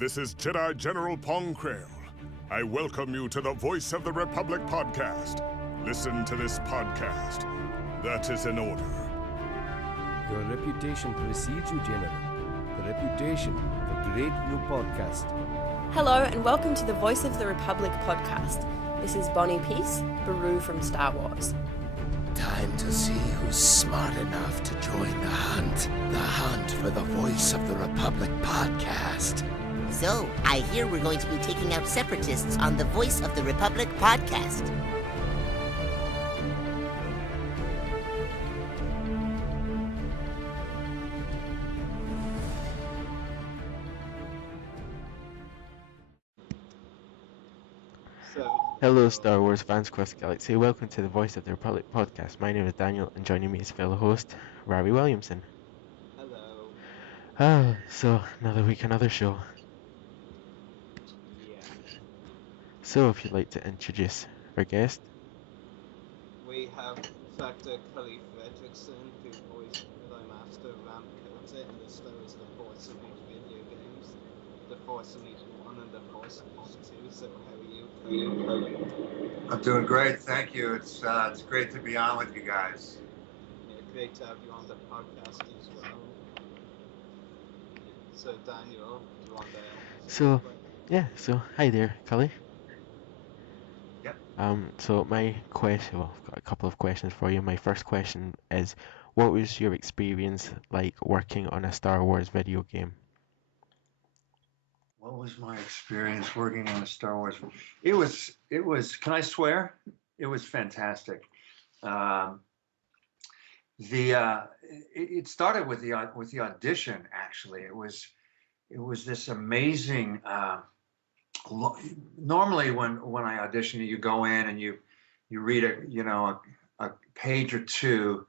This is Jedi General Pong Krail. I welcome you to the Voice of the Republic podcast. Listen to this podcast. That is an order. Your reputation precedes you, General. The reputation of a great new podcast. Hello and welcome to the Voice of the Republic podcast. This is Bonnie Peace, Baru from Star Wars. Time to see who's smart enough to join the hunt for the Voice of the Republic podcast. So, I hear we're going to be taking out separatists on the Voice of the Republic podcast. Hello Star Wars fans across the galaxy, welcome to the Voice of the Republic podcast. My name is Daniel and joining me is fellow host, Ravi Williamson. Hello. So another week, another show. Yeah. So if you'd like to introduce our guest. We have Factor Cully Fredrickson, who voiced Hello Master Ramp Kota in the Star Wars The Force Unleashed video games, The Force Unleashed 1 and The Force Unleashed 2. So how are you? I'm doing great, thank you. It's great to be on with you guys. Yeah, great to have you on the podcast as well. So Daniel, you want to... So hi there, Cully. Yep. So my question, well, I've got a couple of questions for you. My first question is, what was your experience like working on a Star Wars video game? What was my experience working on a Star Wars? It was. Can I swear? It was fantastic. It started with the audition. Actually, it was this amazing. Normally, when I audition, you go in and you read a page or two,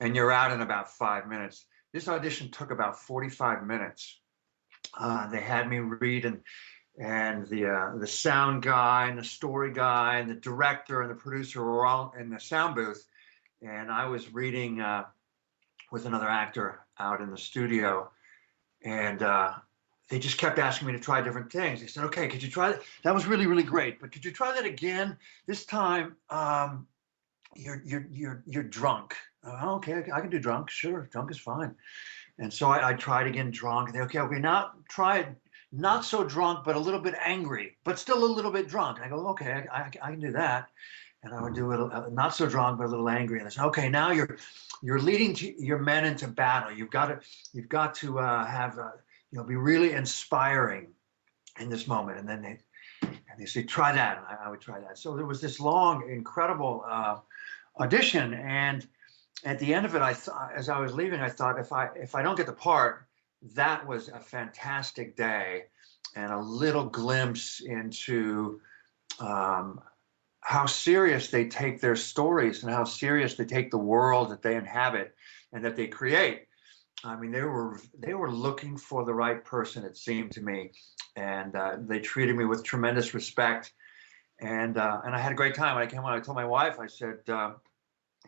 and you're out in about 5 minutes. This audition took about 45 minutes. They had me read, and the sound guy and the story guy and the director and the producer were all in the sound booth, and I was reading with another actor out in the studio, and they just kept asking me to try different things. They said, "Okay, could you try that? That was really, really great, but could you try that again? This time, you're drunk." Okay, I can do drunk. Sure, drunk is fine. And so I tried again drunk. And they okay, now try it not so drunk, but a little bit angry, but still a little bit drunk. I go, okay, I can do that. And I would do it not so drunk, but a little angry. And they said, okay, now you're leading your men into battle. You've got to have be really inspiring in this moment. And then they say, try that. And I would try that. So there was this long, incredible audition, and at the end of it, as I was leaving, I thought, if I don't get the part, that was a fantastic day, and a little glimpse into how serious they take their stories and how serious they take the world that they inhabit and that they create. I mean, they were looking for the right person, it seemed to me, and they treated me with tremendous respect, and I had a great time. When I came on, I told my wife, I said,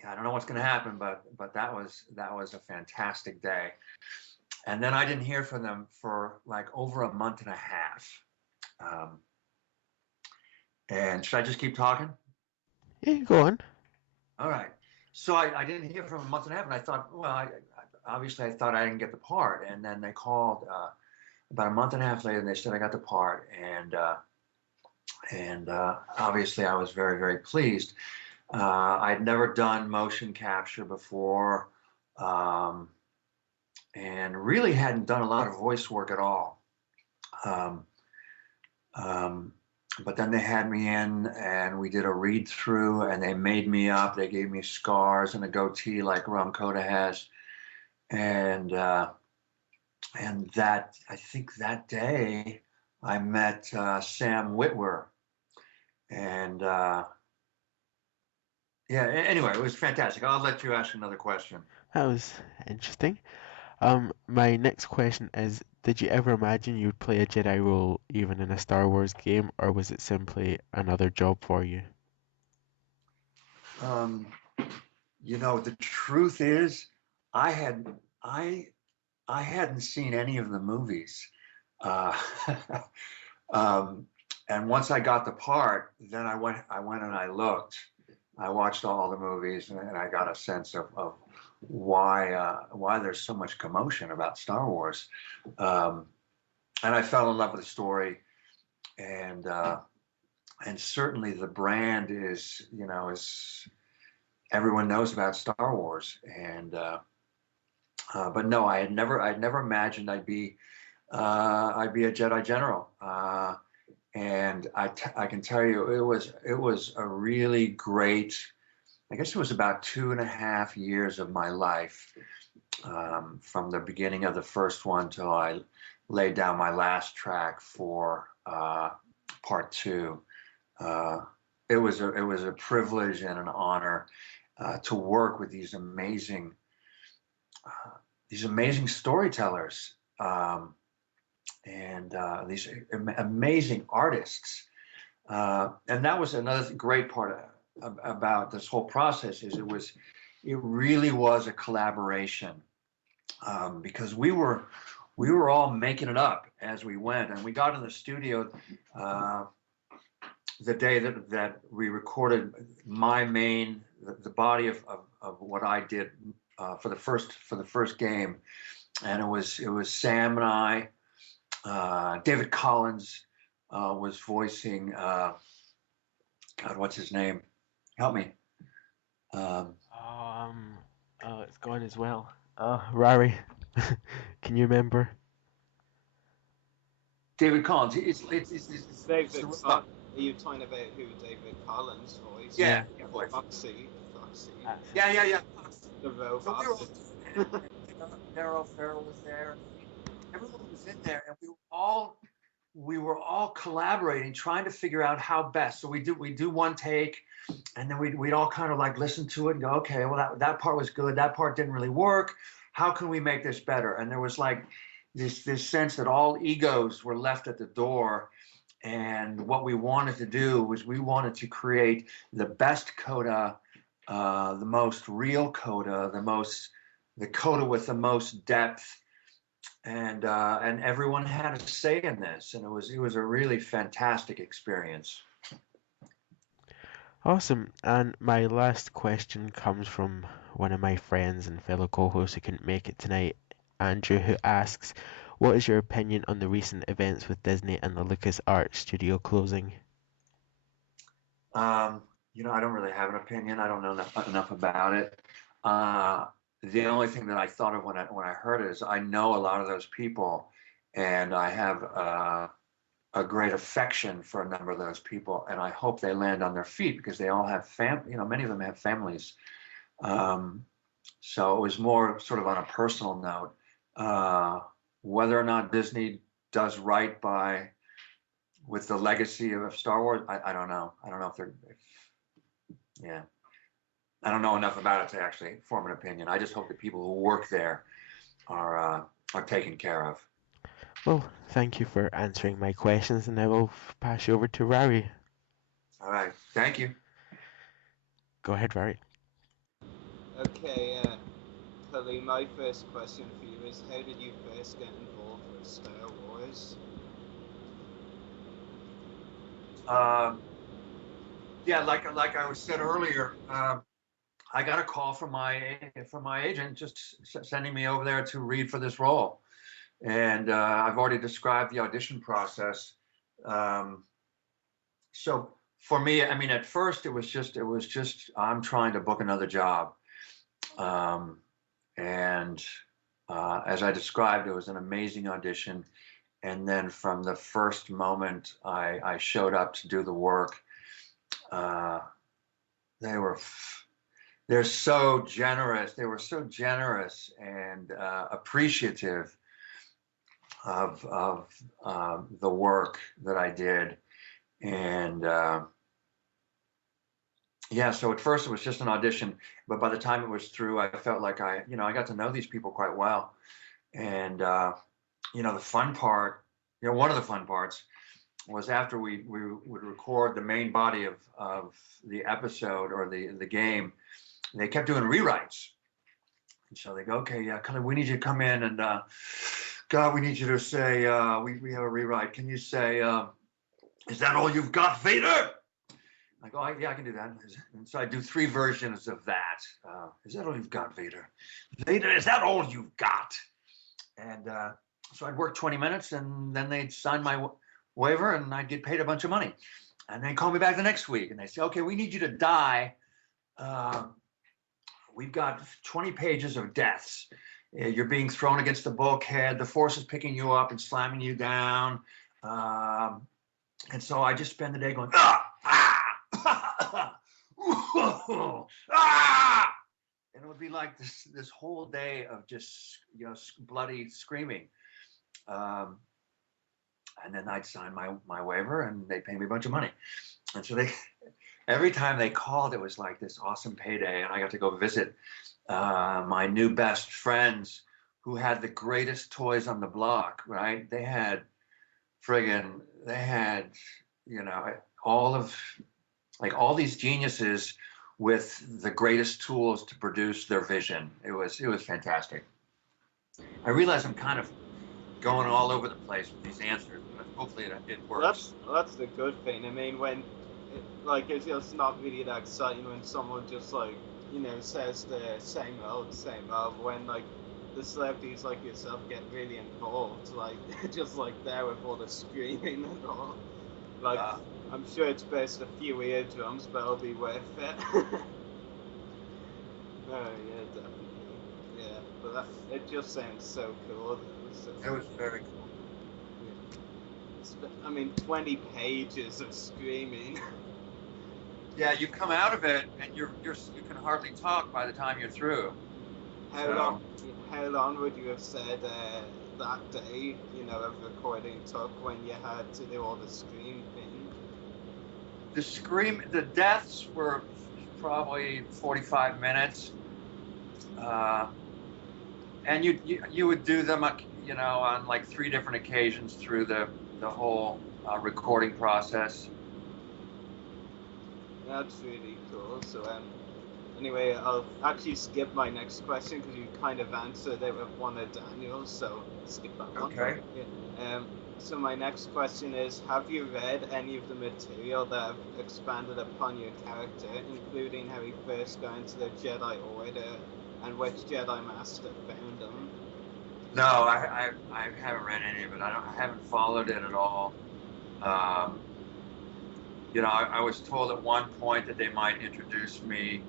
I don't know what's going to happen, but that was a fantastic day. And then I didn't hear from them for like over a month and a half. And should I just keep talking? Yeah, go on. All right. So I didn't hear from a month and a half, and I thought, well, I thought I didn't get the part. And then they called about a month and a half later, and they said I got the part. And obviously I was very, very pleased. I'd never done motion capture before, and really hadn't done a lot of voice work at all. But then they had me in, and we did a read through, and they made me up. They gave me scars and a goatee like Ram Kota has, and that, I think that day I met Sam Witwer, and yeah, anyway, it was fantastic. I'll let you ask another question. That was interesting. My next question is, did you ever imagine you'd play a Jedi role even in a Star Wars game, or was it simply another job for you? The truth is, I hadn't seen any of the movies. Uh, and once I got the part, then I went and I looked. I watched all the movies, and I got a sense of why there's so much commotion about Star Wars. And I fell in love with the story, and certainly the brand is, is everyone knows about Star Wars, and but no, I'd never imagined I'd be a Jedi general, and I can tell you it was a really great. I guess it was about 2.5 years of my life, from the beginning of the first one till I laid down my last track for part two. It was a privilege and an honor to work with these amazing storytellers, and these amazing artists. And that was another great part about this whole process, is it really was a collaboration, because we were all making it up as we went, and we got in the studio the day that we recorded the body of what I did for the first game, and it was Sam and I. David Collins was voicing. God, what's his name? Help me. It's gone as well. Rari, can you remember? David Collins. It's David, the are you talking about who David Collins voiced? Yeah. Foxy. Yeah. The robot. So we were Daryl Farrell was there. Everyone was in there, and we were all collaborating, trying to figure out how best. So we do one take, and then we'd all kind of like listen to it and go, okay, well that part was good, that part didn't really work. How can we make this better? And there was like this sense that all egos were left at the door. And what we wanted to do was we wanted to create the best coda, the most real coda, the coda with the most depth, and everyone had a say in this, and it was a really fantastic experience. Awesome. And my last question comes from one of my friends and fellow co-hosts who couldn't make it tonight, Andrew, who asks, what is your opinion on the recent events with Disney and the LucasArts studio closing? I don't really have an opinion. I don't know enough about it. The only thing that I thought of when I heard it is I know a lot of those people, and I have a great affection for a number of those people, and I hope they land on their feet, because they all have many of them have families. So it was more sort of on a personal note. Whether or not Disney does right with the legacy of Star Wars, I don't know. I don't know yeah. I don't know enough about it to actually form an opinion. I just hope the people who work there are taken care of. Well, thank you for answering my questions, and I will pass you over to Rari. All right, thank you. Go ahead, Rari. Okay, Cully, my first question for you is, how did you first get involved with Star Wars? Yeah, like I was said earlier, I got a call from my agent, just sending me over there to read for this role, and I've already described the audition process. So for me, I mean, at first it was just I'm trying to book another job, and as I described, it was an amazing audition, and then from the first moment I showed up to do the work, they're so generous. They were so generous and appreciative of the work that I did, and yeah. So at first it was just an audition, but by the time it was through, I felt like I got to know these people quite well, and the fun part, one of the fun parts was after we would record the main body of the episode or the game. They kept doing rewrites, and so they go, okay, yeah, we need you to come in and God, we need you to say, we have a rewrite. Can you say, is that all you've got, Vader? I go, yeah, I can do that. And so I do 3 versions of that. Is that all you've got, Vader? Vader, is that all you've got? And so I'd work 20 minutes, and then they'd sign my waiver, and I'd get paid a bunch of money. And they'd call me back the next week, and they say, okay, we need you to die. We've got 20 pages of deaths. You're being thrown against the bulkhead. The Force is picking you up and slamming you down. And so I just spend the day going, and it would be like this whole day of just bloody screaming. And then I'd sign my waiver, and they pay me a bunch of money. And so every time they called, it was like this awesome payday, and I got to go visit my new best friends who had the greatest toys on the block. Right? They had all these geniuses with the greatest tools to produce their vision. It was fantastic. I realize I'm kind of going all over the place with these answers, but hopefully it works. That's the good thing. I mean, when it's just not really that exciting when someone just says the same old. When the celebrities like yourself get really involved, just there with all the screaming and all. I'm sure it's burst a few eardrums, but it'll be worth it. Oh yeah, definitely. Yeah, but it just sounds so cool. It was very cool. Yeah. I mean, 20 pages of screaming. Yeah, you come out of it and you can hardly talk by the time you're through. How long would you have said that day, of recording took when you had to do all the scream thing? The deaths were probably 45 minutes. And you would do them, on 3 different occasions through the whole recording process. That's really cool. So anyway, I'll actually skip my next question because you kind of answered it with one of Daniel's, so skip that one. Okay. Yeah. So my next question is, have you read any of the material that have expanded upon your character, including how he first got into the Jedi Order and which Jedi Master found him? No, I haven't read any of it. I haven't followed it at all. I was told at one point that they might introduce me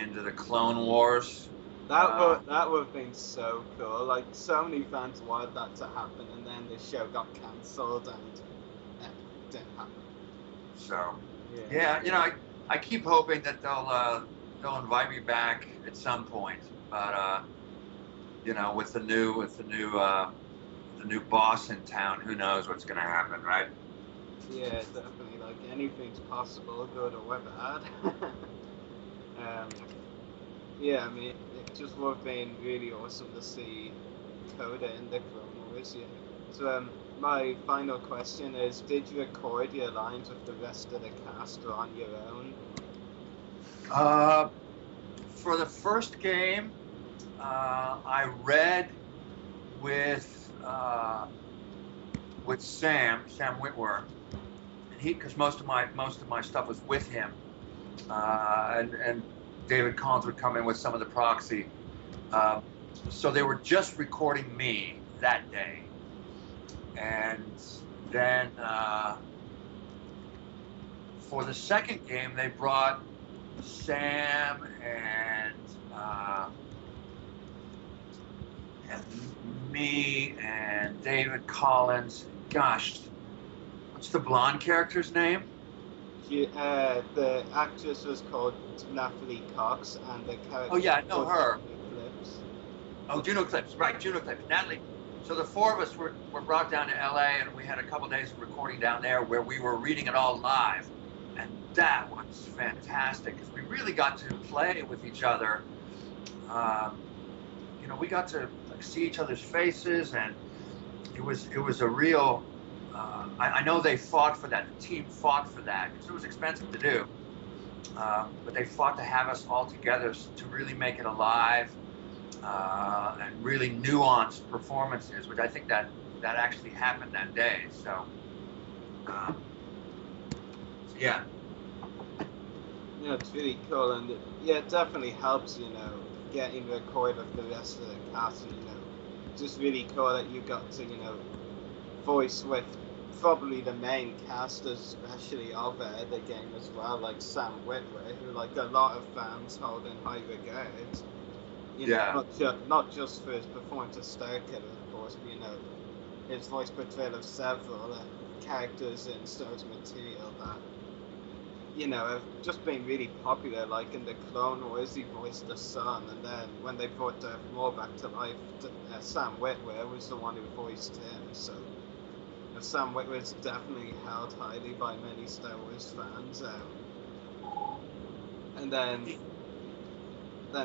into the Clone Wars. That would have been so cool. So many fans wanted that to happen, and then the show got cancelled, and it didn't happen. So, yeah, I keep hoping that they'll invite me back at some point. But with the new boss in town, who knows what's going to happen, right? Yeah, definitely. Anything's possible, good or bad. Yeah, I mean, it just would have been really awesome to see Kota in the Clone Wars. Yeah. So, my final question is: did you record your lines with the rest of the cast or on your own? For the first game, I read with Sam Witwer, and because most of my stuff was with him, and David Collins would come in with some of the proxy. So they were just recording me that day, and then for the second game they brought Sam and me and David Collins. Gosh, what's the blonde character's name? The actress was called Natalie Cox, and the character. Oh yeah, I know her. Juno Clips, right? Juno Clips, Natalie. So the 4 of us were brought down to LA, and we had a couple days of recording down there where we were reading it all live, and that was fantastic because we really got to play with each other. We got to see each other's faces, and it was a real. I know they fought for that. The team fought for that because it was expensive to do, but they fought to have us all together to really make it alive. and really nuanced performances, which I think that actually happened that day. So, yeah. Yeah, it's really cool, and it definitely helps, getting the accord of the rest of the cast, and just really cool that you got to, voice with probably the main cast, especially of the game as well, like Sam Witwer, who like a lot of fans hold in high regard. Yeah. Not just for his performance as Starkiller, of course, but his voice portrayal of several characters in source material that have just been really popular. Like in the Clone Wars, he voiced the Sun, and then when they brought Darth Maul back to life, Sam Witwer was the one who voiced him. So Sam Witwer is definitely held highly by many Star Wars fans. And then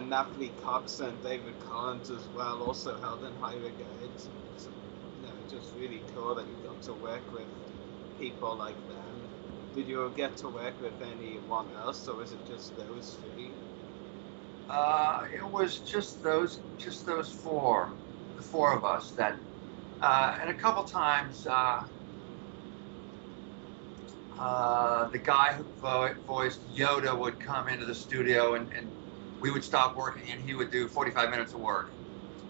Natalie Cox and David Collins as well, also held in high regard. So, just really cool that you got to work with people like them. Did you get to work with anyone else, or was it just those three? It was just those four, the four of us that, and a couple times, the guy who voiced Yoda would come into the studio and we would stop working and he would do 45 minutes of work.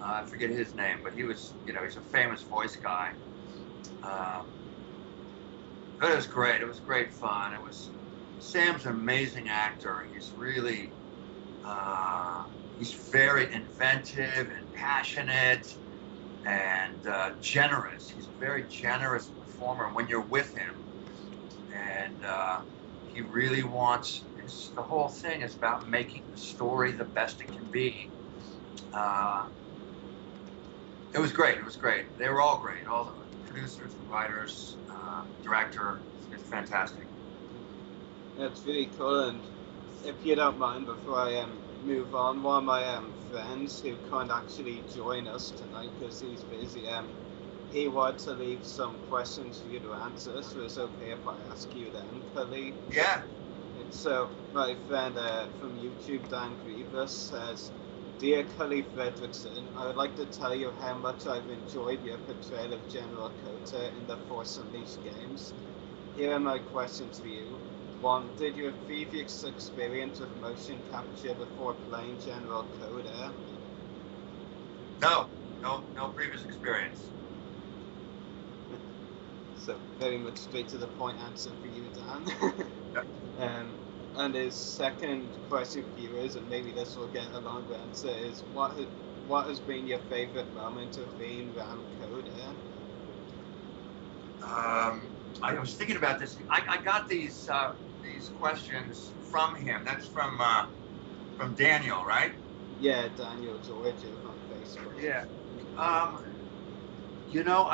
I forget his name, but he was, he's a famous voice guy. But it was great. It was great fun. Sam's an amazing actor. He's really, he's very inventive and passionate and generous. He's a very generous performer when you're with him. And he really wants, the whole thing is about making the story the best it can be. It was great. It was great. They were all great. All the producers, the writers, director. It's fantastic. Yeah, it's really cool. And if you don't mind, before I move on, one of my friends who can't actually join us tonight because he's busy, he wanted to leave some questions for you to answer, so it's okay if I ask you them, Cully? Yeah. And so, my friend from YouTube, Dan Grievous, says, Dear Cully Fredrickson, I would like to tell you how much I've enjoyed your portrayal of General Kota in the Force Unleashed games. Here are my questions for you. 1. Did you have previous experience with motion capture before playing General Kota? No previous experience. So, very much straight to the point answer for you, Dan. Yep. And his second question for you is, and maybe this will get a longer answer, is what has been your favorite moment of being Ram Kota? I was thinking about this. I got these questions from him. That's from Daniel, right? Yeah, Daniel Georgia on Facebook. Yeah. I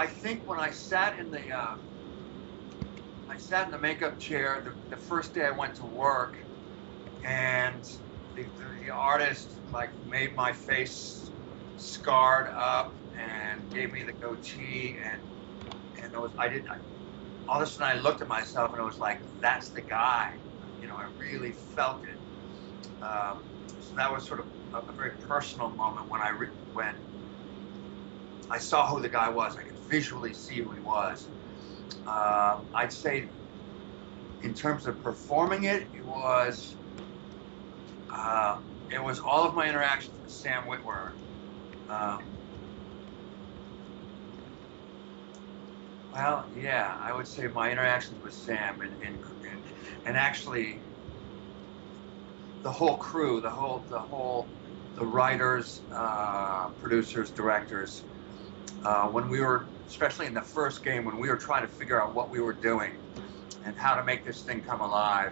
think when I sat in the makeup chair the first day I went to work, and the artist like made my face scarred up and gave me the goatee, and all of a sudden I looked at myself and it was like, that's the guy. I really felt it. So that was sort of a very personal moment when I saw who the guy was. I could visually see who he was. I'd say, in terms of performing it, it was all of my interactions with Sam Witwer. Well, yeah, I would say my interactions with Sam and actually the whole crew, the writers, producers, directors. When we were, especially in the first game, when we were trying to figure out what we were doing and how to make this thing come alive,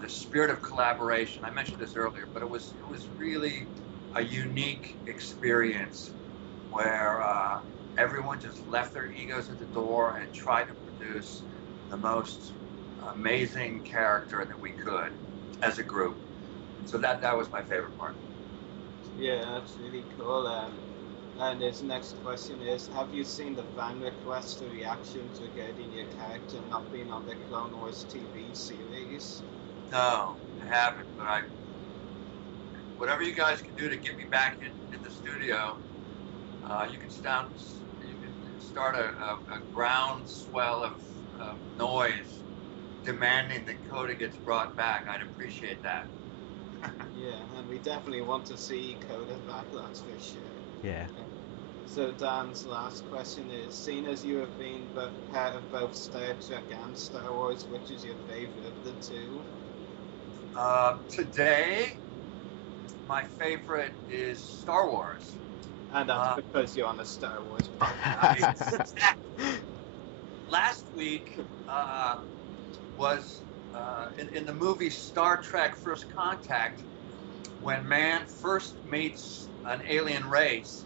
the spirit of collaboration. I mentioned this earlier, but it was really a unique experience where everyone just left their egos at the door and tried to produce the most amazing character that we could as a group. So that was my favorite part. Yeah, that's really cool. And his next question is, have you seen the fan requests or reactions regarding your character not being on the Clone Wars TV series? No, I haven't, but whatever you guys can do to get me back in the studio, you can start a groundswell of noise demanding that Kota gets brought back. I'd appreciate that. Yeah, and we definitely want to see Kota back, that's for sure. Yeah. So Dan's last question is, seeing as you have been part of both Star Trek and Star Wars, which is your favorite of the two? Today, my favorite is Star Wars. And that's because you're on a Star Wars podcast. Last week was in the movie Star Trek First Contact, when man first meets an alien race.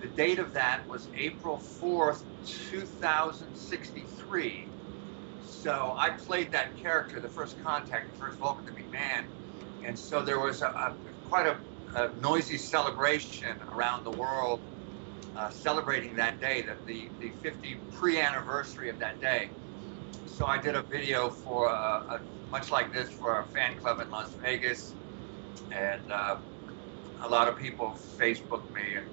The date of that was April 4th, 2063. So I played that character, the first contact, the first Vulcan to meet man. And so there was quite a noisy celebration around the world celebrating that day, the 50 pre-anniversary of that day. So I did a video for much like this for our fan club in Las Vegas, and a lot of people Facebooked me, and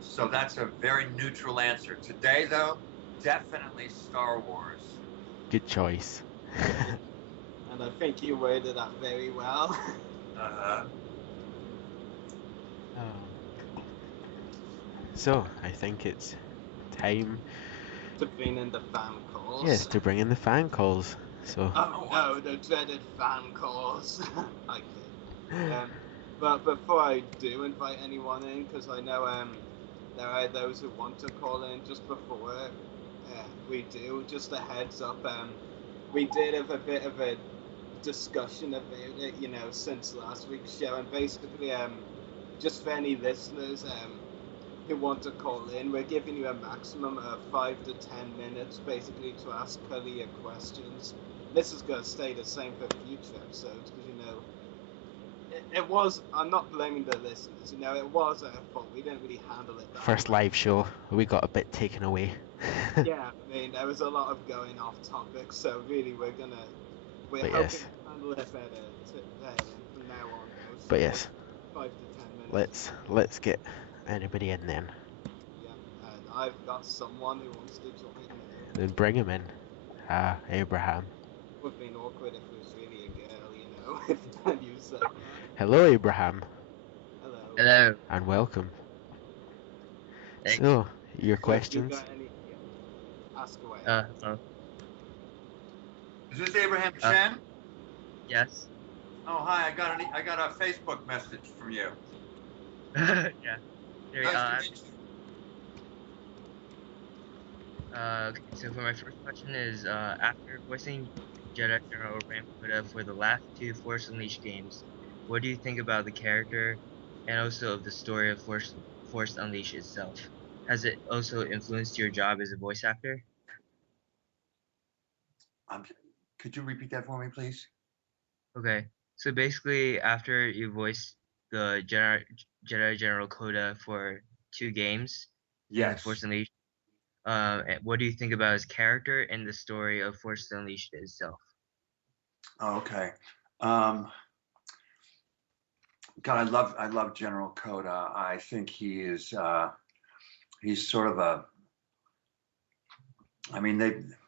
so that's a very neutral answer. Today, though, definitely Star Wars. Good choice. And I think you worded that very well. So, I think it's time to bring in the fan calls. Yes, to bring in the fan calls. So. Oh no, the dreaded fan calls. I kid. But before I do invite anyone in, because I know there are those who want to call in, just before we do, just a heads up. We did have a bit of a discussion about it, since last week's show, and basically, just for any listeners who want to call in, we're giving you a maximum of 5 to 10 minutes, basically, to ask Cully your questions. This is going to stay the same for future episodes, because, it was, I'm not blaming the listeners, it was our fault. We didn't really handle it that First well. live show, we got a bit taken away. Yeah, I mean, there was a lot of going off topic, so really we're hoping to handle it better from now on. So but yes, 5 to 10 minutes. let's get anybody in then. Yeah, and I've got someone who wants to join now. Then bring him in. Abraham. Would have been awkward if it was really a girl, if you said that. Hello, Abraham. Hello. Hello. And welcome. Thanks. So, your questions? You got any? Ask away. Hello. Is this Abraham Chen? Yes. Oh, hi. I got a Facebook message from you. Yeah. Nice to meet you. Okay, so for my first question is, after voicing Jedi General Ram Kota for the last 2 Force Unleashed games, what do you think about the character and also of the story of Force Unleashed itself? Has it also influenced your job as a voice actor? Could you repeat that for me, please? Okay, so basically, after you voiced the Jedi General Kota for 2 games in Force Unleashed, what do you think about his character and the story of Force Unleashed itself? Oh, okay. God, I love General Kota. I think he is he's sort of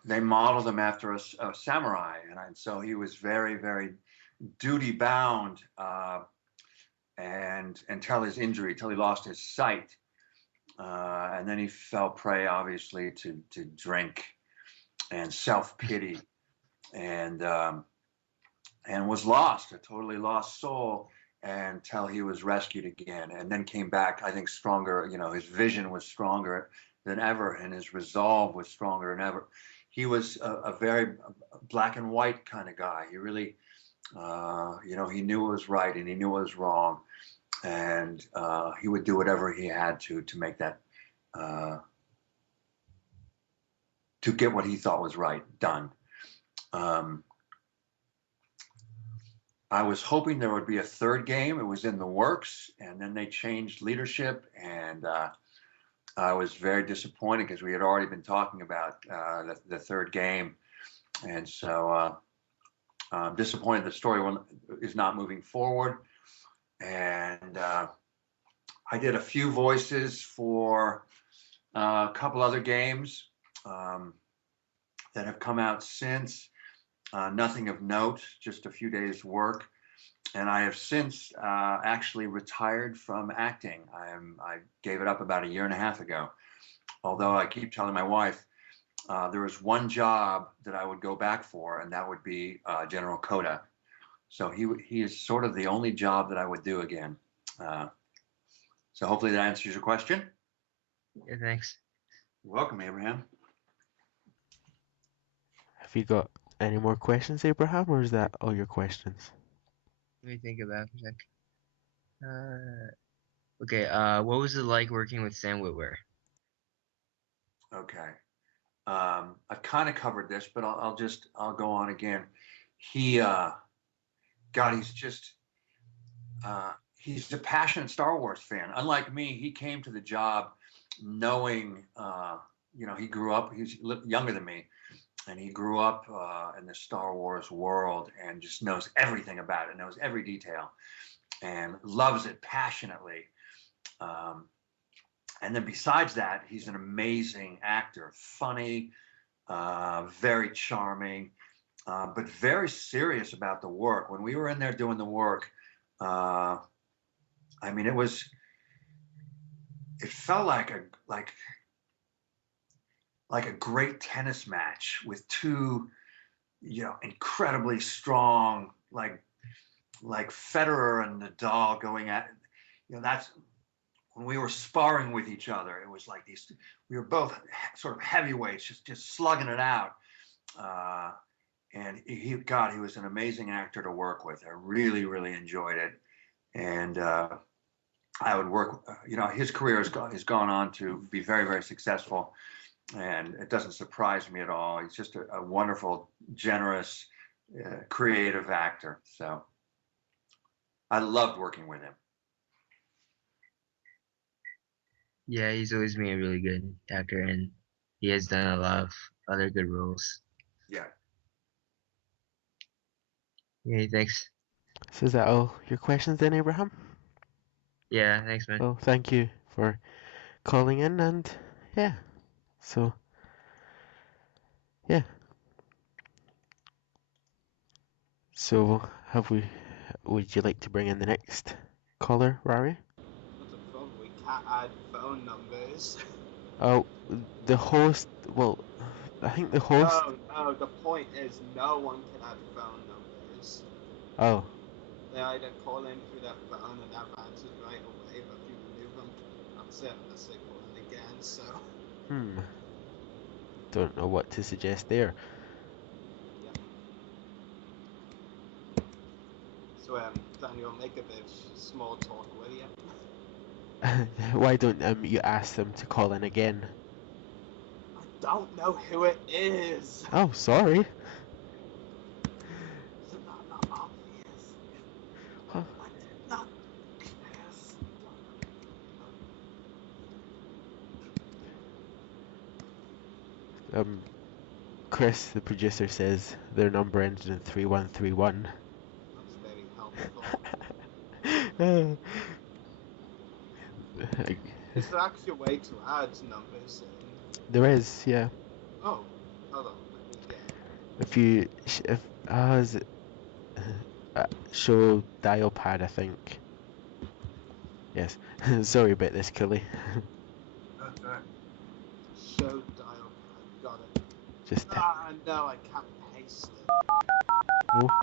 they modeled him after a samurai, and so he was very, very duty bound, and until his injury, till he lost his sight. And then he fell prey, obviously, to drink and self-pity, and was lost, a totally lost soul, until he was rescued again, and then came back, I think, stronger. His vision was stronger than ever, and his resolve was stronger than ever. He was a very black and white kind of guy. He really, he knew what was right and he knew what was wrong. And he would do whatever he had to make that, to get what he thought was right done. I was hoping there would be a 3rd game. It was in the works, and then they changed leadership, and I was very disappointed because we had already been talking about the 3rd game. And so Disappointed the story is not moving forward. And I did a few voices for a couple other games that have come out since. Nothing of note, just a few days' work. And I have since actually retired from acting. I gave it up about a year and a half ago. Although I keep telling my wife there was one job that I would go back for, and that would be General Kota. So he is sort of the only job that I would do again. So hopefully that answers your question. Yeah, thanks. You're welcome, Abraham. Have you got any more questions, Abraham, or is that all your questions? Let me think about it for a sec. Okay, what was it like working with Sam Witwer? Okay. I've kind of covered this, but I'll go on again. He, God, he's a passionate Star Wars fan. Unlike me, he came to the job knowing, he grew up, he's younger than me, and he grew up in the Star Wars world and just knows everything about it, knows every detail, and loves it passionately. And then besides that, he's an amazing actor, funny, very charming, but very serious about the work. When we were in there doing the work, it felt like a great tennis match with two, incredibly strong, like Federer and Nadal going at, that's when we were sparring with each other. It was like we were both sort of heavyweights, just slugging it out. And he was an amazing actor to work with. I really, really enjoyed it. And I would work, his career has gone on to be very, very successful. And it doesn't surprise me at all. He's just a wonderful, generous, creative actor. So I loved working with him. Yeah, he's always been a really good actor, and he has done a lot of other good roles. Yeah. Yeah, thanks. So is that all your questions then, Abraham? Yeah, thanks, man. Well, thank you for calling in, and yeah. So, yeah. So, would you like to bring in the next caller, Rari? What's the problem? We can't add phone numbers. Oh, the host, well, I think the host... No, the point is no one can add phone numbers. Oh. They either call in through their phone and have answers right away, but if you remove them, that's it, unless they call in again, so... Don't know what to suggest there. Yeah. So, Daniel, make a bit of small talk, will you? Why don't you ask them to call in again? I don't know who it is! Oh, sorry. Isn't that not obvious? Huh. I did not guess. Chris, the producer, says their number ended in 3131. That's very helpful. Is there actually a way to add numbers in? There is, yeah. Oh, hold on, let me get... If you, is it, show dial pad, I think. Yes. Sorry about this, Cully. That's right. Show dial pad, got it. Just no, I can't paste it. oh. Back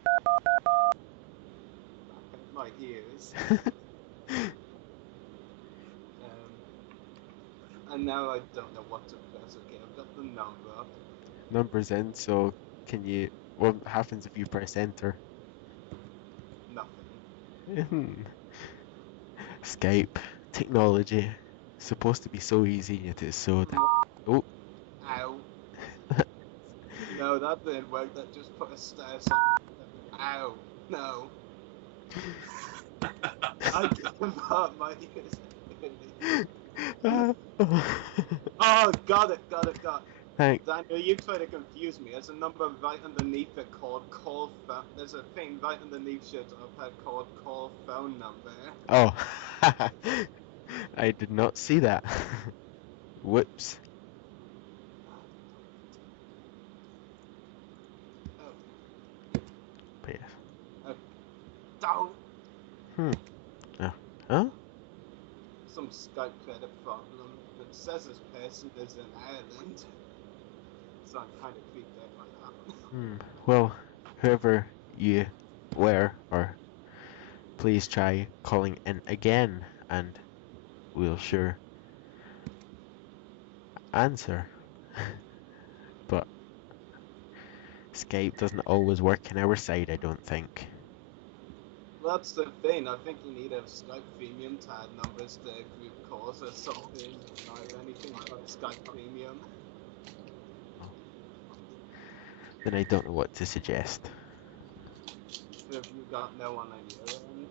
at my ears. And now I don't know what to press. Okay, I've got the number up. Numbers in, so can you... What happens if you press enter? Nothing. Skype. Technology. Supposed to be so easy, yet it's so... Oh. Ow. No, that didn't work. That just put a star sign. Ow. No. I give up. My ears. Oh, got it. Thank. Daniel, you try to confuse me. There's a number right underneath it called call phone. There's a thing right underneath your iPad called call phone number. Oh, I did not see that. Whoops. Oh, But yeah. oh, don't. Hmm. Oh. Huh? Some Skype credit problem. It says this person is in Ireland. So I'm kind of creeped out by that. Hmm. Well, whoever you were, or please try calling in again, and we'll sure answer. But Skype doesn't always work on our side, I don't think. Well, that's the thing. I think you need a Skype Premium to add numbers to group calls or something. I have anything but Skype Premium. Then I don't know what to suggest. Have you got no one on your end?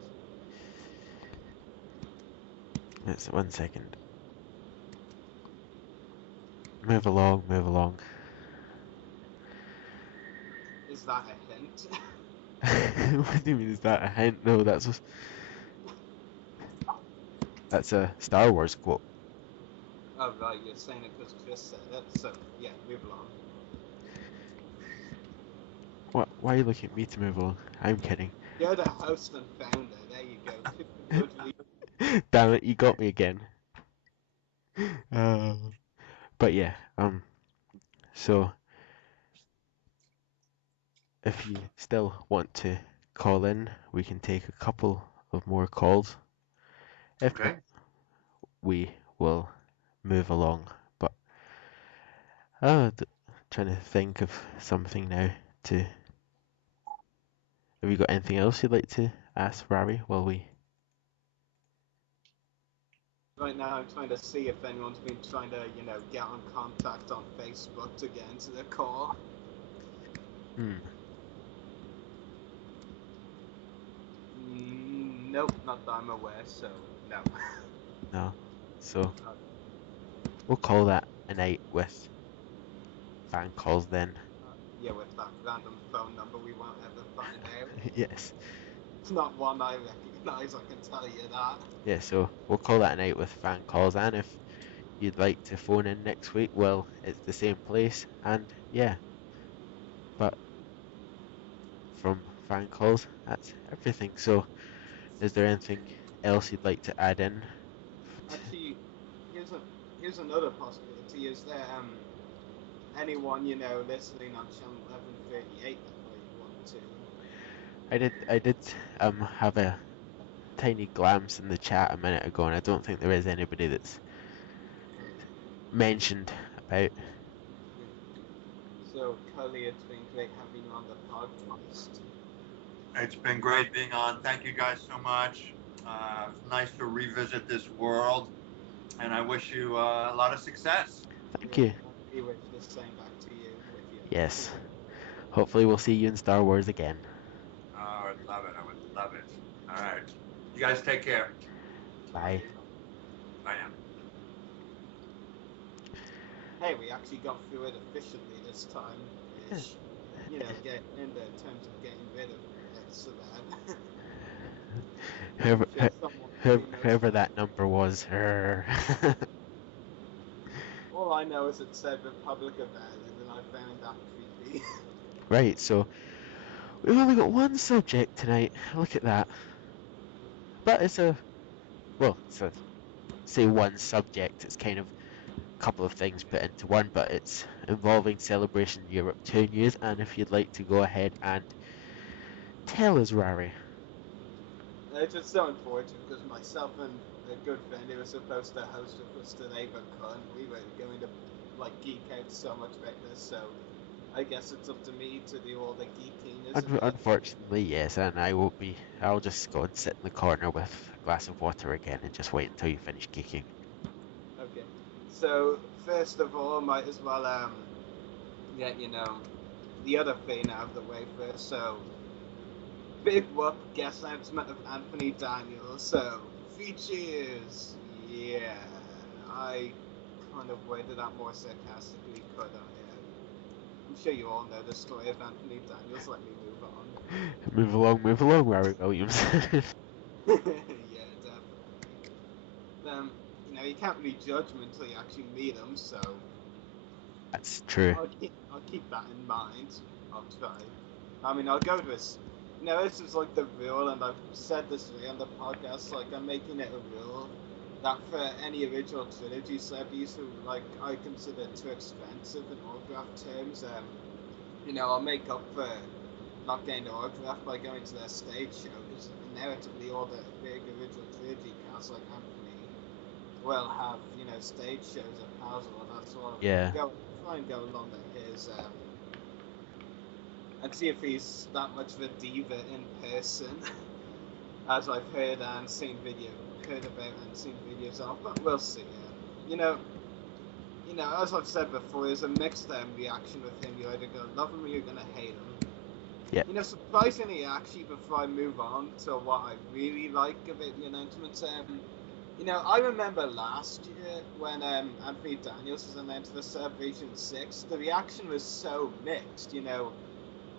It's 1 second. Move along, move along. Is that a hint? What do you mean, is that a hint? No, that's a Star Wars quote. Oh, right, you're saying it because Chris said it. So, yeah, move along. What? Why are you looking at me to move along? I'm kidding. You're the host and founder. There you go. Two totally. Damn it, you got me again. But yeah, so if you still want to call in, we can take a couple of more calls. If Okay. not, we will move along. But trying to think of something now to. Have you got anything else you'd like to ask Rari while we? Right now, I'm trying to see if anyone's been trying to, get on contact on Facebook to get into the call. Hmm. Nope, not that I'm aware, so no. No. So we'll call that a night with fan calls then. Yeah, with that random phone number we won't ever find out. Yes. It's not one I recognize, I can tell you that. Yeah, so we'll call that a night with fan calls, and if you'd like to phone in next week, well, it's the same place, and yeah. But from fan calls, that's everything. So, is there anything else you'd like to add in? Actually, here's another possibility. Is there anyone listening on channel 1138 that might want to? I did have a tiny glance in the chat a minute ago, and I don't think there is anybody that's mentioned about. So, Cully, it's been great having you on the podcast. It's been great being on. Thank you guys so much. It's nice to revisit this world, and I wish you a lot of success. Thank you. We wish the same back to you with you. Yes. Hopefully, we'll see you in Star Wars again. Oh, I would love it. I would love it. All right. You guys take care. Bye. Bye now. Hey, we actually got through it efficiently this time. Ish. Get in the terms of getting rid of Celeb. Whoever, Sure someone whoever that number was, All I know is it said Republic of Ireland, and I found that creepy. Right, so we've only got one subject tonight. Look at that. But it's say one subject. It's kind of a couple of things put into one, but it's involving Celebration Europe 2 news. And if you'd like to go ahead and tell us, Rari. It's just so unfortunate because myself and a good friend who was supposed to host with us today but couldn't. We were going to geek out so much about this, so I guess it's up to me to do all the geeking. Unfortunately, yes, and I won't be. I'll just go and sit in the corner with a glass of water again and just wait until you finish geeking. Okay. So first of all, might as well get the other thing out of the way first. So big whoop guest announcement of Anthony Daniels. So 3 cheers. Yeah, I kind of worded that more sarcastically, could I? sure you all know the story of Anthony Daniels. Let me move Move along, Rory Williams. on. Yeah, definitely. You can't really judge him until you actually meet him, so That's true. I'll keep that in mind. I'll try. I mean, I'll go to this. This is like the rule, and I've said this way on the podcast. Like, I'm making it a rule that for any original trilogy celebs who like I consider too expensive in autograph terms, I'll make up for not getting the autograph by going to their stage show because inevitably all the big original trilogy cast like Anthony will have stage shows at Puzzle, and that's all. Yeah. Try and go along to his and see if he's that much of a diva in person, as I've heard about and seen videos of. But we'll see. As I've said before, there's a mixed reaction with him. You're either gonna love him or you're gonna hate him. Yeah. Surprisingly, actually, before I move on to what I really like about the announcements, I remember last year when Anthony Daniels was announced for Celebration 6, the reaction was so mixed.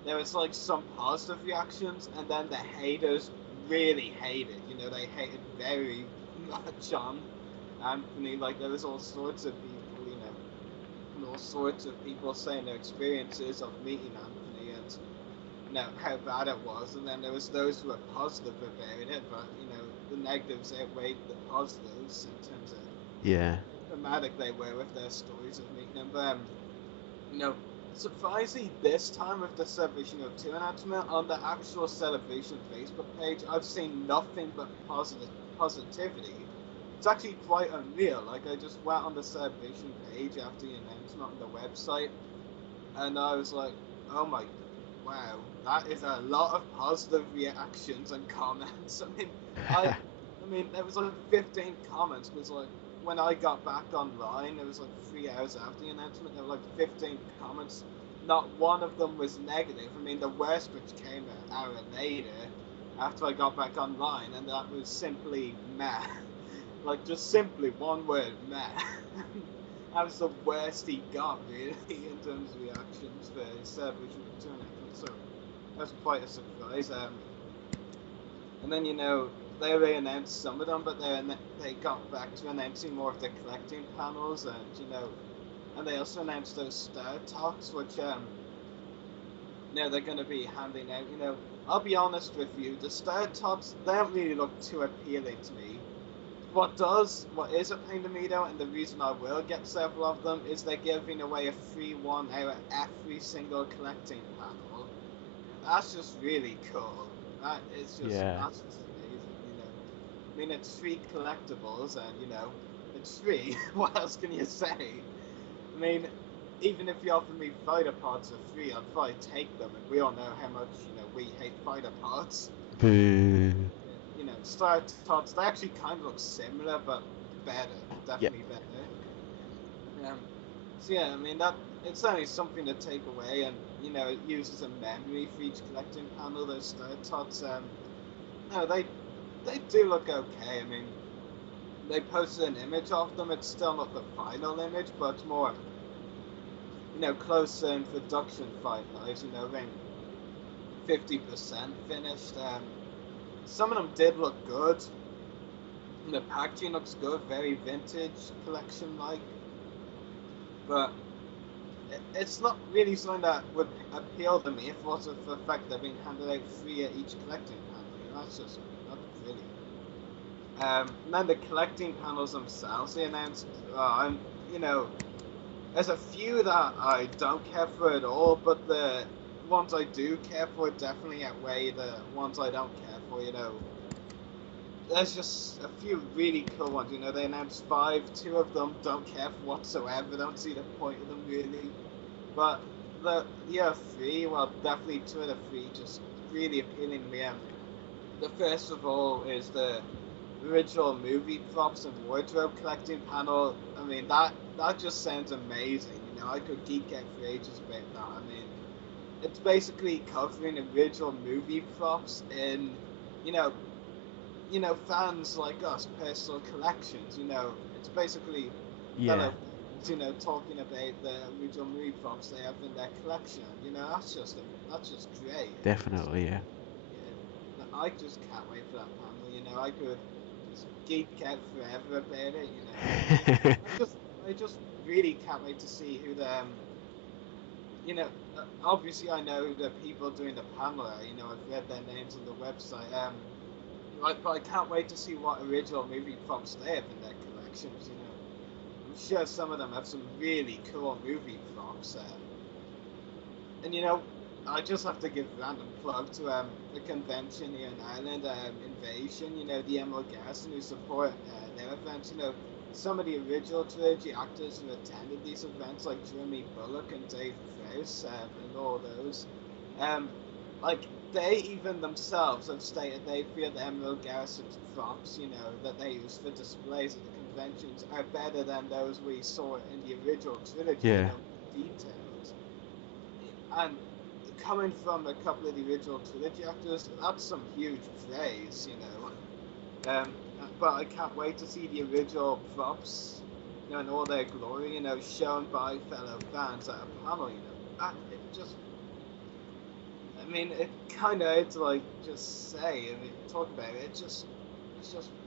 There was like some positive reactions, and then the haters really hated. They hated very much on Anthony. Like, there was all sorts of people, and all sorts of people saying their experiences of meeting Anthony and how bad it was, and then there was those who were positive about it, but the negatives outweighed the positives in terms of Yeah. how dramatic they were with their stories of meeting him. But surprisingly, this time with the Celebration 02 announcement on the actual Celebration Facebook page, I've seen nothing but positivity. It's actually quite unreal. Like, I just went on the Celebration page after the announcement on the website, and I was like, oh my, wow, that is a lot of positive reactions and comments. I mean, there was like 15 comments. Because like when I got back online, it was like 3 hours after the announcement. There were like 15 comments. Not one of them was negative. I mean, the worst which came an hour later, after I got back online, and that was simply meh. Like, just simply one word, meh. That was the worst he got, really, in terms of reactions for his Celebration 2 announcement. So that was quite a surprise. And then they already announced some of them, but they got back to announcing more of the collecting panels, and they also announced those Star Talks, which they're going to be handing out. I'll be honest with you, the Star Talks, they don't really look too appealing to me. What is appealing to me though, and the reason I will get several of them, is they're giving away a free one out of every single collecting panel. That's just really cool. That's just amazing. I mean, it's free collectibles, and it's free. What else can you say? I mean, even if you offer me fighter pods for free, I'd probably take them, and we all know how much we hate fighter pods. Boo. Star Tots, they actually kind of look similar, but better. Definitely better. So yeah, I mean, it's certainly something to take away, and it uses a memory for each collecting panel. Those Star Tots, they do look okay. I mean, they posted an image of them. It's still not the final image, but it's more, closer in production finalized. Around 50% finished. Some of them did look good. The packaging looks good, very vintage collection-like. But it's not really something that would appeal to me if it wasn't for the fact they're being handed out free at each collecting panel. That's brilliant. And then the collecting panels themselves, they announced, there's a few that I don't care for at all, but the ones I do care for definitely outweigh the ones I don't care for. There's just a few really cool ones. They announced 5, 2 of them don't care for whatsoever, don't see the point of them really. But the other 3, well, definitely 2 of the 3 just really appealing to me. The first of all is the original movie props and wardrobe collecting panel. I mean, that just sounds amazing. I could geek out for ages about that. I mean, it's basically covering original movie props in, fans like us, personal collections. It's basically Yeah. fellow you know, talking about the original movie props they have in their collection. You know, that's just great. Definitely, yeah. Yeah, I just can't wait for that panel. You know, I could just geek out forever about it. You know, I just really can't wait to see who the you know, obviously I know the people doing the panel. You know, I've read their names on the website. But I can't wait to see what original movie props they have in their collections. You know, I'm sure some of them have some really cool movie props. And you know, I just have to give a random plug to the convention here in Ireland, Invasion. You know, the Emerald Garrison who support their events. You know, some of the original trilogy actors who attended these events, like Jeremy Bullock and Dave Prowse, and all those. Um, like they even themselves have stated they feel the Emerald Garrison's props, you know, that they use for displays at the conventions are better than those we saw in the original trilogy. You Yeah. know, detailed. And coming from a couple of the original trilogy actors, that's some huge praise, you know. But I can't wait to see the original props, you know, in all their glory, you know, shown by fellow fans at a panel, you know. And it just, I mean, it kind of hard to like just say. I mean, talk about it. It's just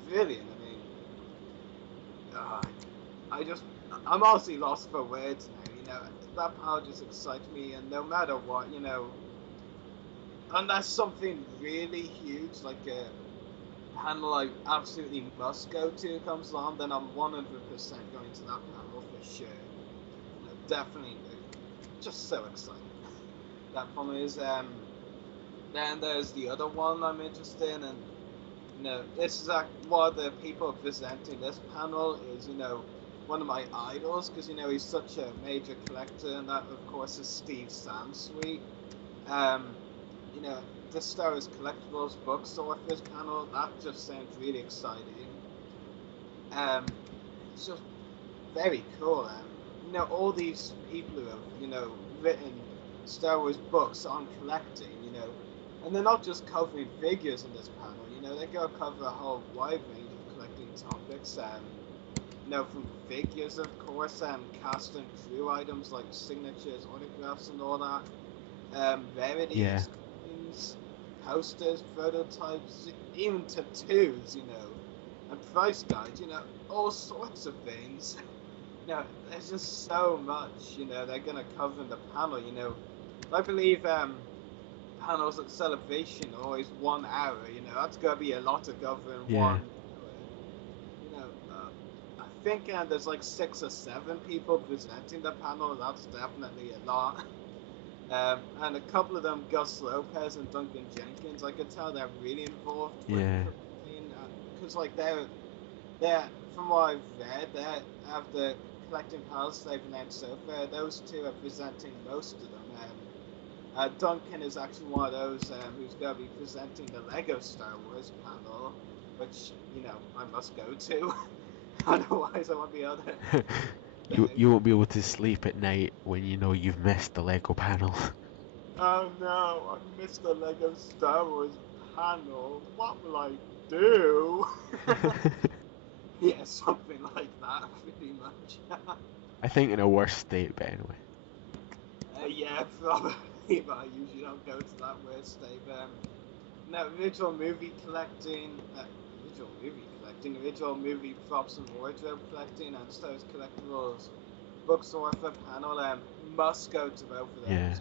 brilliant. I mean, I just, I'm honestly lost for words now. You know, that panel just excites me, and no matter what, you know, unless something really huge like a panel I absolutely must go to comes along, then I'm 100% going to that panel for sure. You know, definitely, just so excited. That panel is. Then there's the other one I'm interested in, and you know, this is one of the people presenting this panel is, you know, one of my idols, because, you know, he's such a major collector, and that, of course, is Steve Sansweet. Um, you know, the Star Wars Collectibles Books Authors panel, that just sounds really exciting. It's just very cool. You know, all these people who have, you know, written Star Wars books on collecting, you know, and they're not just covering figures in this panel, you know, they go cover a whole wide range of collecting topics, you know, from figures, of course, cast and crew items like signatures, autographs, and all that, Yeah. rarities, coins, posters, prototypes, even tattoos, you know, and price guides, you know, all sorts of things. You know, there's just so much, you know, they're going to cover in the panel, you know. I believe panels at Celebration are always 1 hour, you know, that's going to be a lot to cover in Yeah. 1 hour. You know, I think there's like 6 or 7 people presenting the panel, that's definitely a lot. And a couple of them, Gus Lopez and Duncan Jenkins, I could tell they're really involved with Yeah. collecting, because like they're from what I've read, they have the collecting panels they've announced so far. Those two are presenting most of them. Duncan is actually one of those who's going to be presenting the Lego Star Wars panel, which, you know, I must go to. Otherwise, I won't be able to. You won't be able to sleep at night when you know you've missed the Lego panel. Oh no, I missed the Lego Star Wars panel. What will I do? Yeah, something like that, pretty much. I think in a worse state, but anyway. Yeah, probably, but I usually don't go to that worst state. No, original movie props and wardrobe collecting, and Star Wars Collectibles books author panel, must go to both of those. Yeah.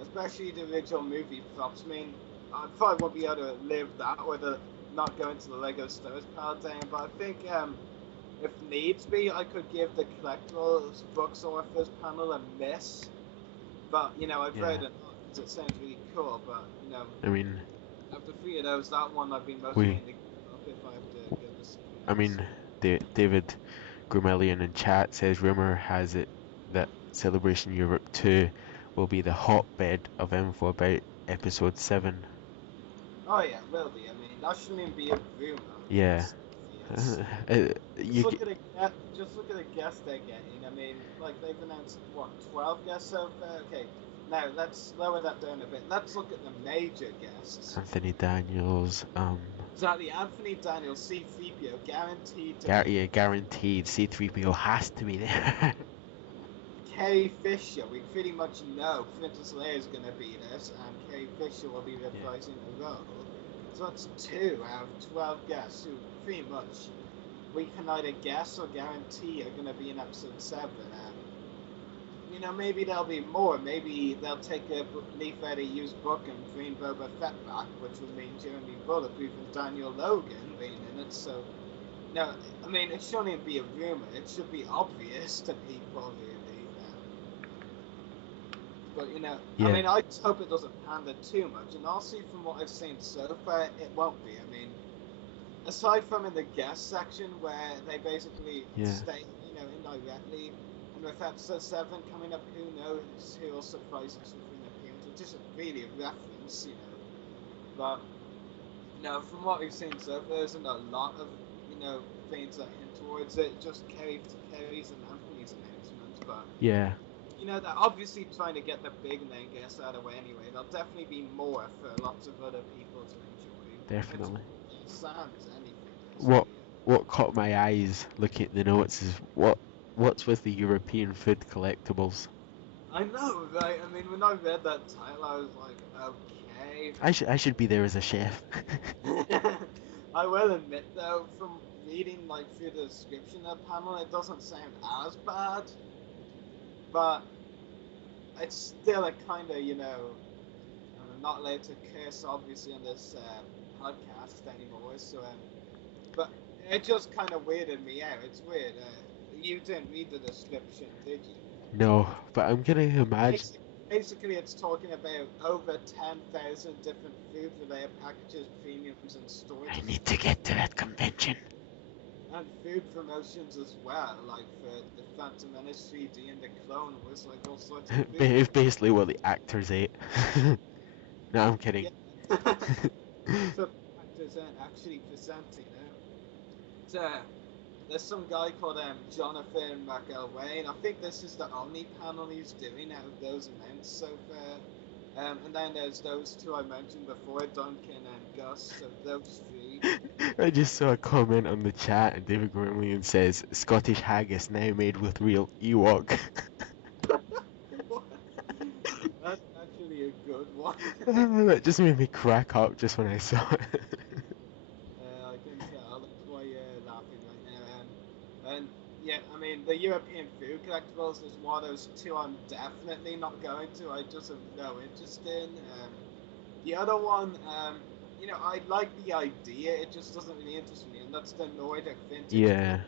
Especially the original movie props. I mean, I probably won't be able to live that with not going to the Lego Star Wars panel day, but I think if needs be, I could give the Collectibles books authors panel a miss. But, you know, I've read it because it sounds really cool, but, you know, I mean, of the 3 of those, that one I've been most we, mainly up if I have to give this. I mean, David Grumelian in chat says rumor has it that Celebration Europe 2 will be the hotbed of info about episode 7. Oh yeah, it will be. I mean, that shouldn't even be a rumor. Yeah. Just look at the guests they're getting. I mean, like they've announced what 12 guests so far. Okay, now let's lower that down a bit. Let's look at the major guests. Anthony Daniels, Exactly, Anthony Daniels, C-3PO, guaranteed to be. Yeah, guaranteed. C3PO has to be there. Carrie Fisher, we pretty much know Princess Leia is going to be this, and Carrie Fisher will be reprising the role. So that's 2 out of 12 guests who pretty much we can either guess or guarantee are going to be in episode 7. Maybe there'll be more. Maybe they'll take a leaf out of used book and bring Boba Fett back, which will mean Jeremy Bullock, even Daniel Logan being in it. So, no, I mean, it shouldn't be a rumor. It should be obvious to people, really. But, Yeah. I mean, I just hope it doesn't pander too much. And also, from what I've seen so far, it won't be. I mean, aside from in the guest section where they basically state, indirectly, and with episode 7 coming up, who knows who will surprise us with an appearance, which isn't really a reference, But, from what we've seen so far, there isn't a lot of, things that hint towards it, just Kerry's and Anthony's announcements, but... Yeah. They're obviously trying to get the big name guests out of the way anyway. There'll definitely be more for lots of other people to enjoy. Definitely. It's sans anything. What caught my eyes looking at the notes is what's with the European food collectibles. I know, right? I mean, when I read that title, I was like, okay. I should be there as a chef. I will admit, though, from reading through the description of the panel, it doesn't sound as bad. But it's still a kind of, I'm not allowed to curse, obviously, on this podcast anymore, so, but it just kind of weirded me out. It's weird. You didn't read the description, did you? No, but I'm gonna imagine. Basically, it's talking about over 10,000 different food-related packages, premiums, and storage. I need to get to that convention. And food promotions as well, like for the Phantom Menace 3D and the Clone Wars, all sorts of food. It's basically what the actors ate. No, I'm kidding. Yeah. So actors aren't actually presenting, So, there's some guy called Jonathan McElwain. I think this is the only panel he's doing out of those events so far. And then there's those 2 I mentioned before, Duncan and Gus, so those 3. I just saw a comment on the chat and David Gormley says, Scottish haggis now made with real Ewok. That's actually a good one. That just made me crack up just when I saw it. I can tell, that's why you're laughing right now. And yeah, I mean, the European food collectibles is one of those 2 I'm definitely not going to. I just have no interest in. The other one, I like the idea, it just doesn't really interest me, and that's the Nordic vintage. Yeah.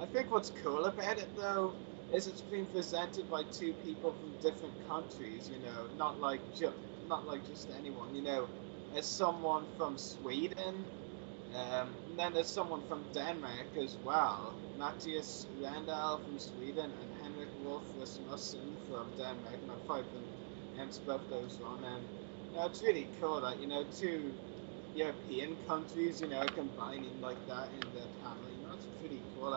I think what's cool about it, though, is it's being presented by 2 people from different countries, not like just anyone, as someone from Sweden, and then there's someone from Denmark as well, Matthias Randall from Sweden, and Henrik Wolf Rasmussen from Denmark, and I've probably pronounced both those wrong, and it's really cool that, 2 European countries, combining like that in the panel, it's pretty cool.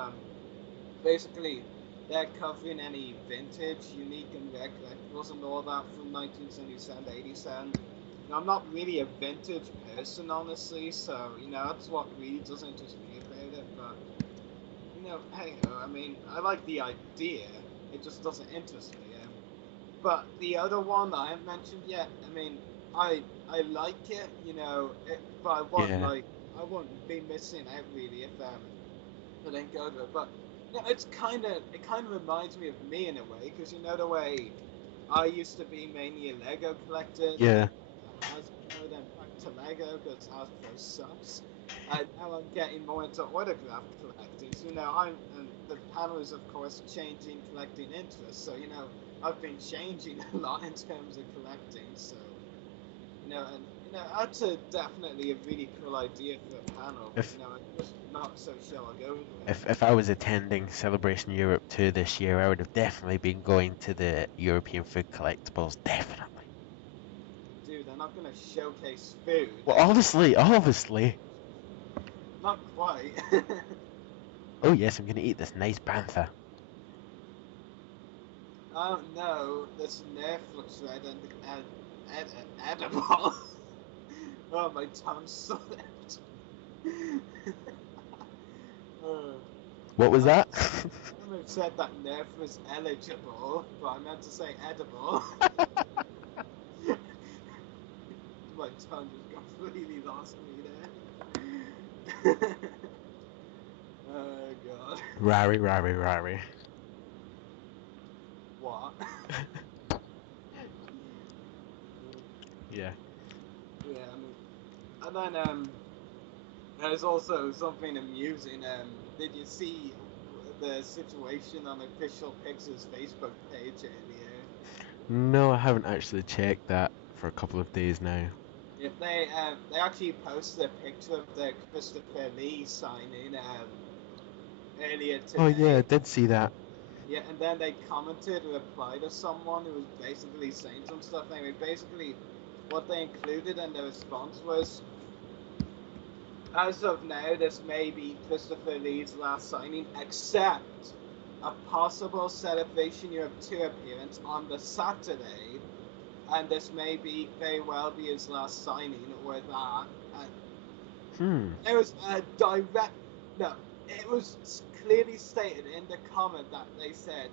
Basically, they're covering any vintage, unique, and rare collectibles and all that from 1977 to 87. I'm not really a vintage person, honestly, so, that's what really does interest me about it, but, hey, I mean, I like the idea, it just doesn't interest me. But the other one that I haven't mentioned yet, I mean, I like it, but I wouldn't be missing out really if I didn't go to it. But it kind of reminds me of me in a way, because the way I used to be mainly a Lego collector. Yeah. Hasbro, then back to Lego because Hasbro sucks. And now I'm getting more into autograph collecting. So, and the panel is of course changing collecting interests. So, I've been changing a lot in terms of collecting. So, that's definitely a really cool idea for a panel. But, I'm just not so sure I'll go with it. If I was attending Celebration Europe 2 this year, I would have definitely been going to the European food collectibles, definitely. Dude, they're not going to showcase food. Well, obviously. Not quite. Oh yes, I'm going to eat this nice panther. Oh no, this nerf looks red and edible. Oh, my tongue's slipped. What was that? I almost said that Nerf was eligible, but I meant to say edible. My tongue just completely lost me there. Oh god. Rari, rari, rari. What? Yeah. Yeah, I mean, and then there's also something amusing. Did you see the situation on Official Pix's Facebook page earlier? No, I haven't actually checked that for a couple of days now. Yeah, they actually posted a picture of the Christopher Lee signing earlier Oh yeah, I today. did see that. Yeah, and then they commented a reply to someone who was basically saying some stuff. Anyway, basically, what they included in the response was, as of now, this may be Christopher Lee's last signing, except a possible Celebration Europe 2 appearance on the Saturday, and this may be very well be his last signing or that. And it was a direct no. It was clearly stated in the comment that they said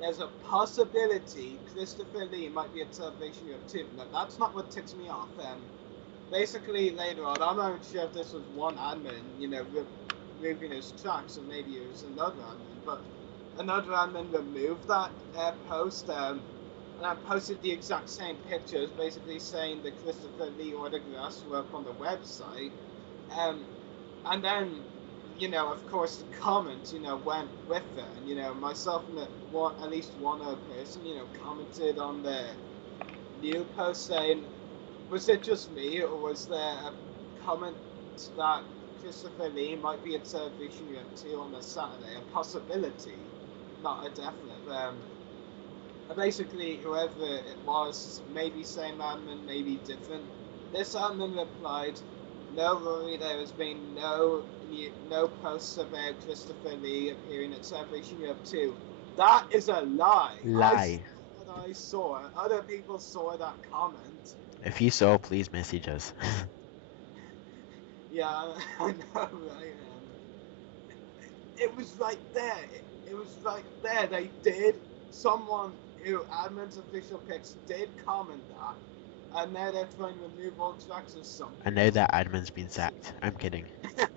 there's a possibility Christopher Lee might be at Celebration Europe 2. No, that's not what ticks me off. Basically, later on, I'm not sure if this was one admin, removing his tracks, or maybe it was another admin, but another admin removed that post, and I posted the exact same pictures, basically saying the Christopher Lee autographs were up on the website, and then, of course, the comments, went with it, and, myself and at least one other person, commented on the new post saying, was it just me, or was there a comment that Christopher Lee might be at Celebration Europe 2 on the Saturday? A possibility, not a definite. Basically, whoever it was, maybe same admin, maybe different. This admin replied, "No worry, there has been no posts about Christopher Lee appearing at Celebration Europe 2. That is a lie. Lie. I saw it. Other people saw that comment. If you saw, please message us. Yeah, I know, right? It was right there. It was right there. They did. Someone who admin's official pics did comment that, and now they're trying to remove all tracks or something. And now that admin's been sacked. I'm kidding. But,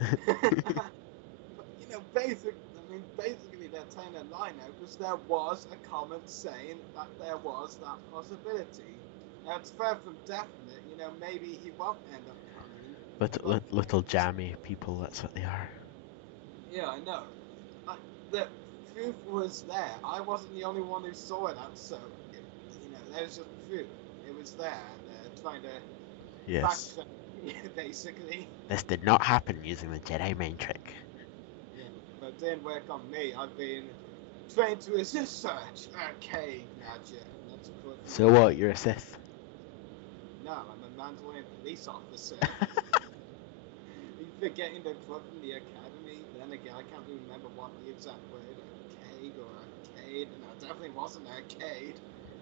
basically they're telling a lie now, because there was a comment saying that there was that possibility. Now, it's far from definite, maybe he won't end up coming. Little jammy people, that's what they are. Yeah, I know. The proof was there. I wasn't the only one who saw that, so, there's just proof. It was there. They're trying to Yes. basically. This did not happen using the Jedi mind trick. Yeah, but it didn't work on me. I've been trained to resist such arcade magic. That's a quote. So what, you're a Sith? No, I'm a Mandalorian police officer. You forgetting the quote from the academy? Then again, I can't remember what the exact word, arcade or arcade, and that definitely wasn't arcade.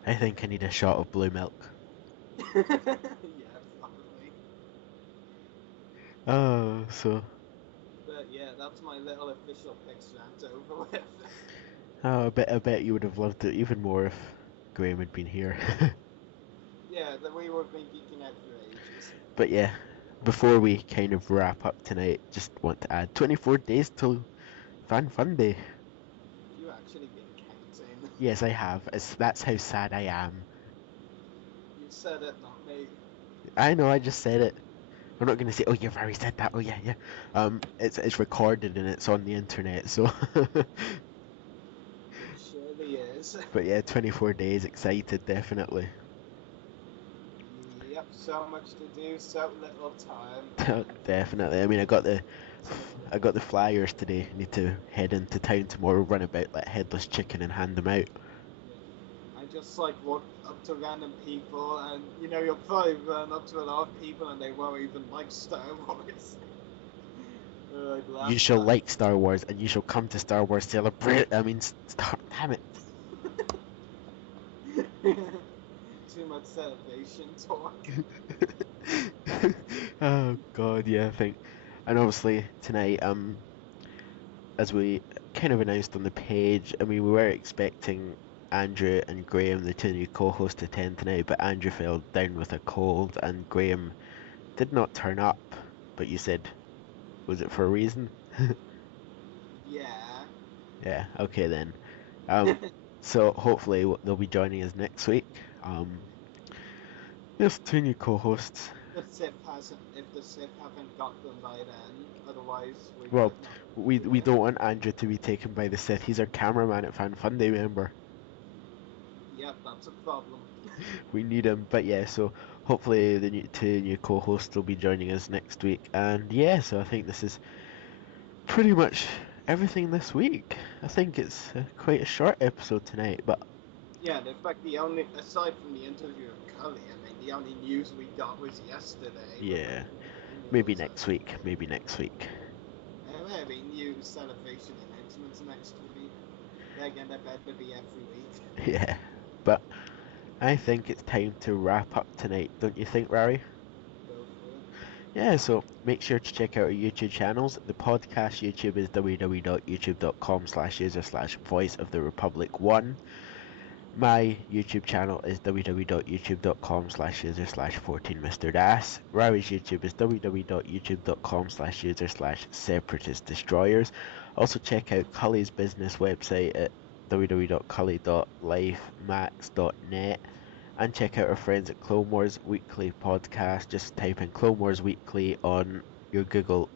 I think I need a shot of blue milk. Yeah, probably. Oh, so... But yeah, that's my little official picks rant over with. Oh, I bet you would have loved it even more if Graham had been here. Yeah, that we would have been geeking out for ages. But yeah, before we kind of wrap up tonight, just want to add 24 days till Fun Day. You actually been counting. Yes, I have. That's how sad I am. You said it, not me. I know, I just said it. I'm not gonna say, oh, you've already said that. Oh yeah, yeah. It's recorded and it's on the internet, so. It surely is. But yeah, 24 days, excited, definitely. Yep, so much to do, so little time. Definitely. I mean, I got the flyers today. Need to head into town tomorrow, run about like headless chicken and hand them out. I just walk up to random people, and you'll probably run up to a lot of people, and they won't even like Star Wars. You shall like Star Wars, and you shall come to Star Wars celebrate. I mean, damn it. Too much celebration talk. Oh God, yeah. And obviously tonight, as we kind of announced on the page, I mean, we were expecting Andrew and Graham, the two new co-hosts, to attend tonight, but Andrew fell down with a cold and Graham did not turn up. But you said, was it for a reason? Yeah. Yeah, okay then. Um, so hopefully they'll be joining us next week. There's two new co-hosts. If the Sith haven't got them by then, otherwise we Well, might not. we don't want Andrew to be taken by the Sith. He's our cameraman at Fan Fun Day, remember? Yep, that's a problem. We need him. But yeah, so hopefully the two new co-hosts will be joining us next week. And yeah, so I think this is pretty much everything this week. I think it's quite a short episode tonight, but Yeah, in fact, aside from the interview of Cully, I mean, the only news we got was yesterday. yeah, Maybe next week. Maybe next week. Maybe new celebration announcements next week. They're gonna better be every week. Yeah, but I think it's time to wrap up tonight, don't you think, Rari? Go for it. Yeah, so make sure to check out our YouTube channels. The podcast YouTube is www.youtube.com/user/voice of the republic 1. My YouTube channel is www.youtube.com/user/14mrdas. Rari's YouTube is www.youtube.com/user/separatist destroyers. Also check out Cully's business website at www.cully.lifemax.net. And check out our friends at Clone Wars Weekly Podcast. Just type in Clone Wars Weekly on your your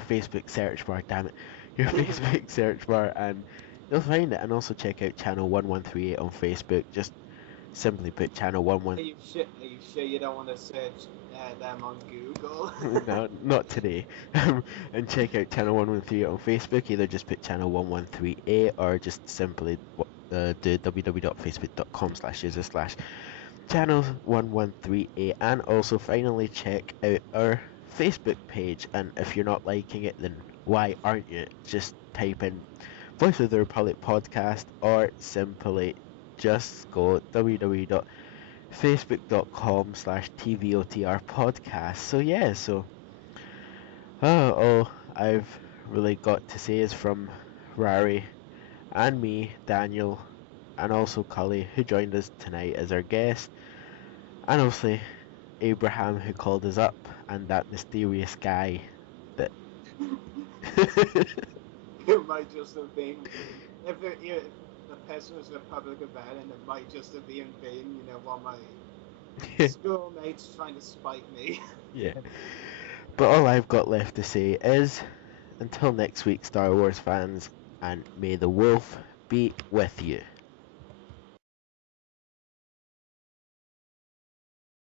Facebook search bar, damn it. Your Facebook search bar, and you'll find it. And also check out Channel 1138 on Facebook. Just simply put Channel 11. Are you sure you don't want to search them on Google? No, not today. And check out Channel 113 on Facebook. Either just put Channel 1138 or just simply do www.facebook.com/user/channel 1138. And also finally check out our Facebook page. And if you're not liking it, then why aren't you? Just type in Voice of the Republic podcast or simply just go www.facebook.com/tvotr podcast. So yeah, so all I've really got to say is from Rari and me, Daniel, and also Cully, who joined us tonight as our guest, and obviously Abraham, who called us up, and that mysterious guy that It might just have been if the person was Republic of Ireland, it might just have been one of my schoolmates trying to spite me. yeah. But all I've got left to say is, until next week, Star Wars fans, and may the wolf be with you.